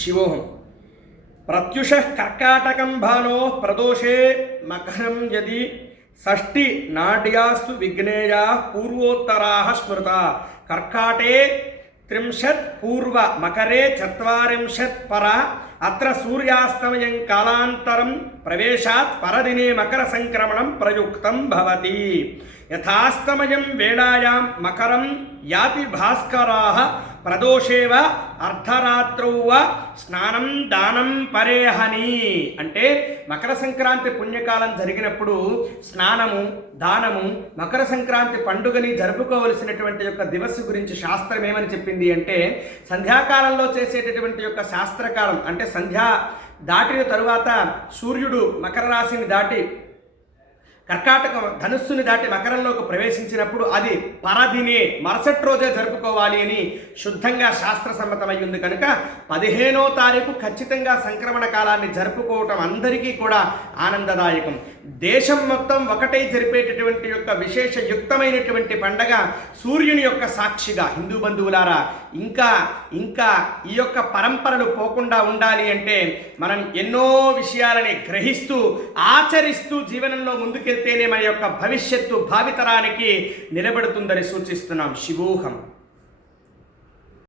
శివోహం. ప్రత్యుష కర్కాటకం భానో ప్రదోషే మకరం యది షష్ఠి నాడ్యాస్తు విఘ్నేయా పూర్వోత్తరా స్మృత. కర్కాటే 30 పూర్వ మకరే 40 పర. అత్ర సూర్యాస్తమయం కాలాంతరం ప్రవేశాత్ పరదినే మకర సంక్రమణం ప్రయుక్తం భవతి. యథాస్తమయం వేళాయాం మకరం యాతి భాస్కరాః ప్రదోషేవ అర్ధరాత్రౌవ స్నానం దానం పరేహని. అంటే మకర సంక్రాంతి పుణ్యకాలం జరిగినప్పుడు స్నానము దానము మకర సంక్రాంతి పండుగని జరుపుకోవలసినటువంటి యొక్క దివస్సు గురించి శాస్త్రం ఏమని చెప్పింది అంటే, సంధ్యాకాలంలో చేసేటటువంటి యొక్క శాస్త్రకాలం అంటే సంధ్యా దాటిన తరువాత సూర్యుడు మకర రాశిని దాటి కర్కాటక ధనుస్సుని దాటి మకరంలోకి ప్రవేశించినప్పుడు అది పరదినే మరుసటి రోజే జరుపుకోవాలి అని శుద్ధంగా శాస్త్రసమ్మతమై ఉంది కనుక 15వ తారీఖు ఖచ్చితంగా సంక్రమణ కాలాన్ని జరుపుకోవటం అందరికీ కూడా ఆనందదాయకం. దేశం మొత్తం ఒకటై జరిపేటటువంటి యొక్క విశేషయుక్తమైనటువంటి పండగ సూర్యుని యొక్క సాక్షిగా. హిందూ బంధువులారా, ఇంకా ఈ యొక్క పరంపరలు పోకుండా ఉండాలి అంటే మనం ఎన్నో విషయాలని గ్రహిస్తూ ఆచరిస్తూ జీవనంలో ముందుకెళ్తేనే మన యొక్క భవిష్యత్తు భావితరానికి నిలబడుతుందని సూచిస్తున్నాం. శివోహం.